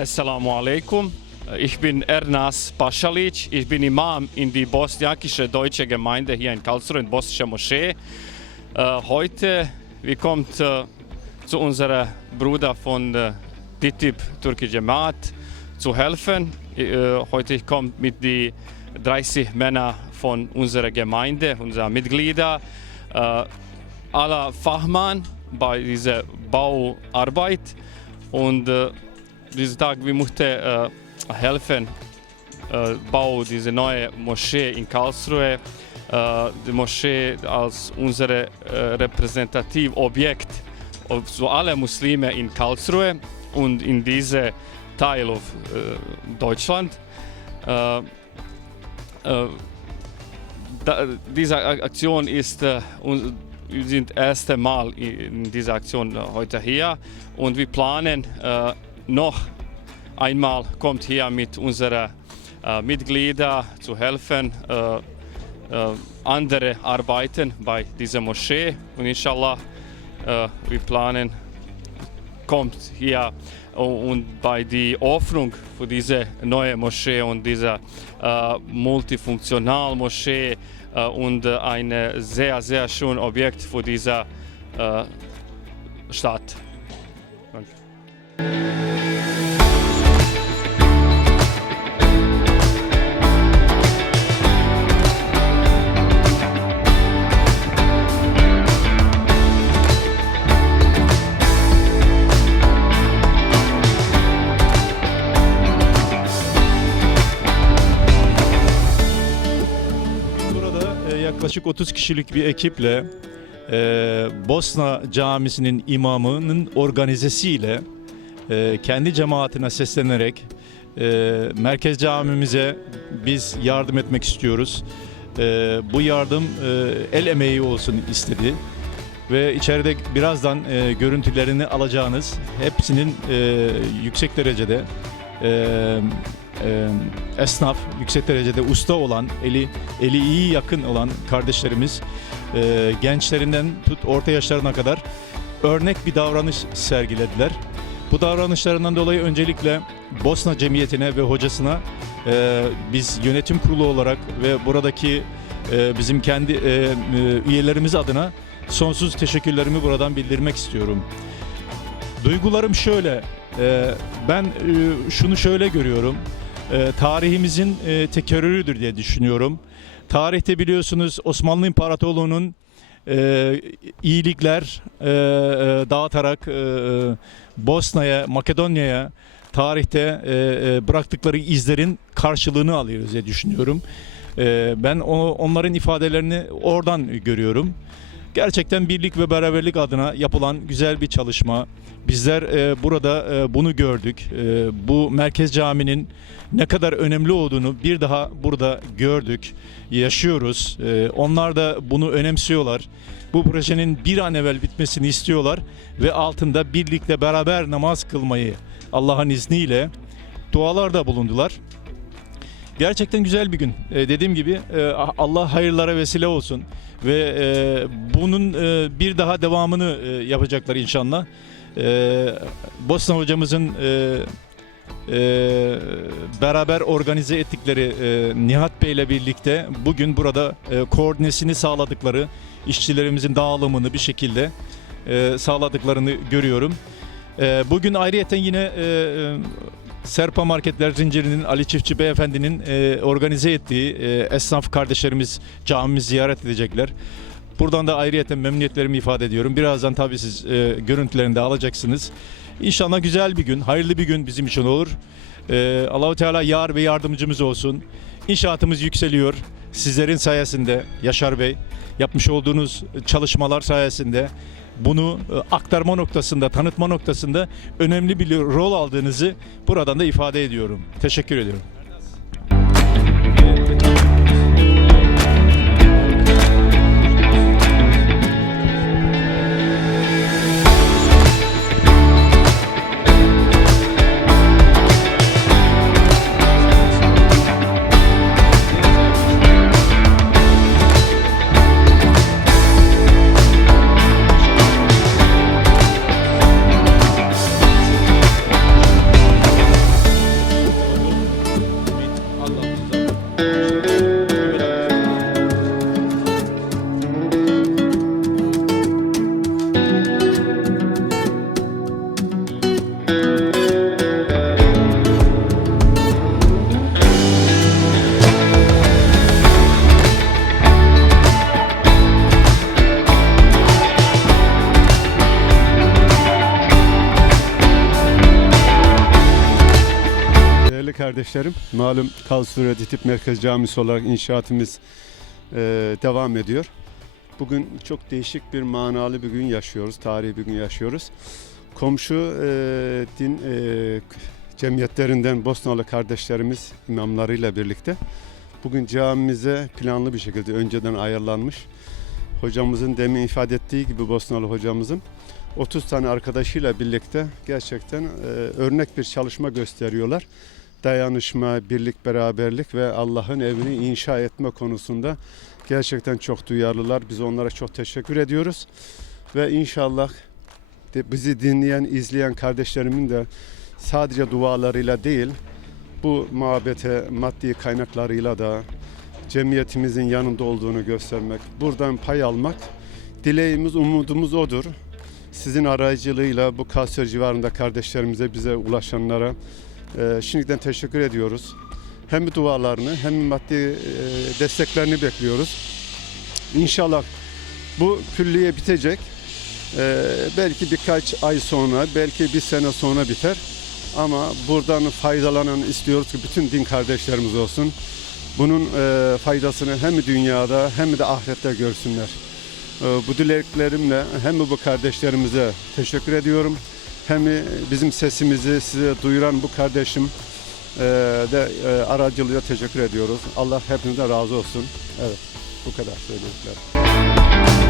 Assalamu alaikum. Ich bin Ernas Paschalic. Ich bin Imam in die bosniakische deutsche Gemeinde hier in Karlsruhe in Bosnische Moschee. Äh, heute, wir kommt äh, zu unserer Bruder von äh, DITIB Türkische Jamaat zu helfen. Äh, heute ich komme mit die 30 Männer von unserer Gemeinde, unserer Mitglieder, äh, aller Fachmann bei dieser Bauarbeit und äh, diesen Tag wir mussten äh, helfen äh, Bau diese neue Moschee in Karlsruhe. Äh, die Moschee als unser äh, Repräsentativobjekt für alle Muslime in Karlsruhe und in diese Teil of äh, Deutschland. Da, diese Aktion ist wir sind das erste Mal in dieser Aktion heute hier und wir planen noch einmal kommt hier mit unseren äh, Mitgliedern zu helfen, äh, äh, andere arbeiten bei dieser Moschee und inshallah äh, wir planen kommt hier und bei der Öffnung für diese neue Moschee und diese äh, multifunktional Moschee äh, und äh, ein sehr, sehr schönes Objekt für diese äh, Stadt. E, yaklaşık 30 kişilik bir ekiple e, Bosna Camisi'nin imamının organizesiyle e, kendi cemaatine seslenerek e, Merkez Camimize biz yardım etmek istiyoruz. E, bu yardım e, el emeği olsun istedi ve içeride birazdan e, görüntülerini alacağınız hepsinin e, yüksek derecede e, e, esnaf, yüksek derecede usta olan, eli eli iyi yakın olan kardeşlerimiz e, gençlerinden tut orta yaşlarına kadar örnek bir davranış sergilediler. Bu davranışlarından dolayı öncelikle Bosna Cemiyeti'ne ve hocasına e, biz yönetim kurulu olarak ve buradaki e, bizim kendi e, e, üyelerimiz adına sonsuz teşekkürlerimi buradan bildirmek istiyorum. Duygularım şöyle, e, ben e, şunu şöyle görüyorum, e, tarihimizin e, tekerrürüdür diye düşünüyorum. Tarihte biliyorsunuz Osmanlı İmparatorluğu'nun e, iyilikler e, e, dağıtarak e, Bosna'ya, Makedonya'ya tarihte e, e, bıraktıkları izlerin karşılığını alıyoruz diye düşünüyorum. E, ben o, onların ifadelerini oradan görüyorum. Gerçekten birlik ve beraberlik adına yapılan güzel bir çalışma. Bizler e, burada e, bunu gördük. E, bu merkez caminin ne kadar önemli olduğunu bir daha burada gördük, yaşıyoruz. E, onlar da bunu önemsiyorlar. Bu projenin bir an evvel bitmesini istiyorlar ve altında birlikte beraber namaz kılmayı Allah'ın izniyle dualarda bulundular. Gerçekten güzel bir gün. E, dediğim gibi e, Allah hayırlara vesile olsun ve e, bunun e, bir daha devamını e, yapacaklar inşallah. E, Bosna hocamızın e, e, beraber organize ettikleri e, Nihat Bey ile birlikte bugün burada e, koordinesini sağladıkları işçilerimizin dağılımını bir şekilde e, sağladıklarını görüyorum. E, bugün ayrıyeten yine e, e, Serpa Marketler Zinciri'nin Ali Çiftçi Beyefendi'nin e, organize ettiği e, esnaf kardeşlerimiz camimizi ziyaret edecekler. Buradan da ayrıyeten memnuniyetlerimi ifade ediyorum. Birazdan tabii siz e, görüntülerini de alacaksınız. İnşallah güzel bir gün, hayırlı bir gün bizim için olur. E, Allahu Teala yar ve yardımcımız olsun. İnşaatımız yükseliyor. Sizlerin sayesinde Yaşar Bey yapmış olduğunuz çalışmalar sayesinde bunu e, aktarma noktasında, tanıtma noktasında önemli bir rol aldığınızı buradan da ifade ediyorum. Teşekkür ediyorum. Kardeşlerim. Malum Kalsure Ditip Merkez Camisi olarak inşaatımız e, devam ediyor. Bugün çok değişik bir manalı bir gün yaşıyoruz, tarihi bir gün yaşıyoruz. Komşu e, din e, cemiyetlerinden Bosnalı kardeşlerimiz imamlarıyla birlikte bugün camimize planlı bir şekilde önceden ayarlanmış. Hocamızın demin ifade ettiği gibi Bosnalı hocamızın 30 tane arkadaşıyla birlikte gerçekten e, örnek bir çalışma gösteriyorlar. Dayanışma, birlik, beraberlik ve Allah'ın evini inşa etme konusunda gerçekten çok duyarlılar. Biz onlara çok teşekkür ediyoruz. Ve inşallah bizi dinleyen, izleyen kardeşlerimin de sadece dualarıyla değil, bu muhabbete maddi kaynaklarıyla da cemiyetimizin yanında olduğunu göstermek, buradan pay almak, dileğimiz, umudumuz odur sizin aracılığıyla bu Kasör civarında kardeşlerimize, bize ulaşanlara e, şimdiden teşekkür ediyoruz. Hem dualarını hem maddi e, desteklerini bekliyoruz. İnşallah bu külliye bitecek. E, belki birkaç ay sonra, belki bir sene sonra biter. Ama buradan faydalanan istiyoruz ki bütün din kardeşlerimiz olsun. Bunun e, faydasını hem dünyada hem de ahirette görsünler. Ee, Bu dileklerimle hem bu kardeşlerimize teşekkür ediyorum. Hem bizim sesimizi size duyuran bu kardeşim e, de e, aracılığıyla teşekkür ediyoruz. Allah hepinizden razı olsun. Evet bu kadar söyleyeceklerim.